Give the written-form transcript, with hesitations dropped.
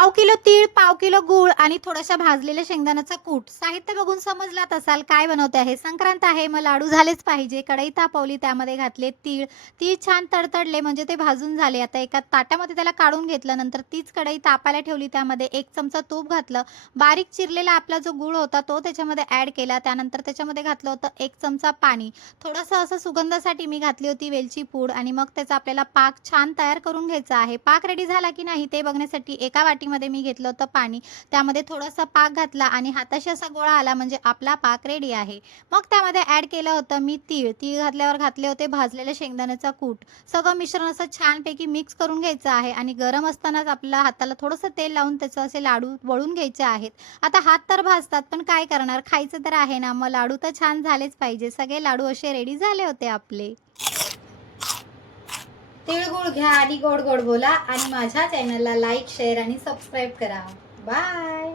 पाव किलो तीळ, पाव किलो गूळ आणि थोड्याशा भाजलेल्या शेंगदाण्याचा कूट. साहित्य बघून समजलात असाल काय बनवते आहे. संक्रांत आहे, मग लाडू झालेच पाहिजे. कढई तापवली, त्यामध्ये घातले तीळ. तीळ छान तडतडले म्हणजे ते भाजून झाले. आता एका ताटामध्ये त्याला काढून घेतलं. नंतर तीच कढई तापायला ठेवली. त्यामध्ये 1 चमचा तूप घातलं. बारीक चिरलेला आपला जो गूळ होता तो त्याच्यामध्ये ॲड केला. त्यानंतर त्याच्यामध्ये घातलं होतं 1 चमचा पाणी. थोडंसं असं सुगंधासाठी मी घातली होती वेलची पूड आणि मग त्याचा आपल्याला पाक छान तयार करून घ्यायचा आहे. पाक रेडी झाला की नाही ते बघण्यासाठी एका वाटीमध्ये मी घेतलं होतं पाणी. त्यामध्ये थोडासा पाक घातला आणि हाताशी असा गोळा आला म्हणजे आपला पाक रेडी आहे. मग त्यामध्ये ॲड केलं होतं मी तीळ. तीळ घातल्यावर घातले होते भाजलेल्या शेंगदाण्याचा कूट. सगळं मिश्रण असं छानपैकी मिक्स करून घ्यायचं आहे आणि गरम असतानाच आपल्या हाताला थोडंसं तेल लावून त्याचं असे लाडू वळून घ्यायचे आहेत. आता हात तर भाजतात पण काय करणार, खायचं तर आहे ना. मग लाडू तर छान झालेच पाहिजे. सगळे लाडू असे रेडी झाले होते आपले. तिळगुळ घ्या आणि गोड गोड बोला आणि माझ्या चॅनलला लाईक, शेअर आणि सबस्क्राईब करा. बाय.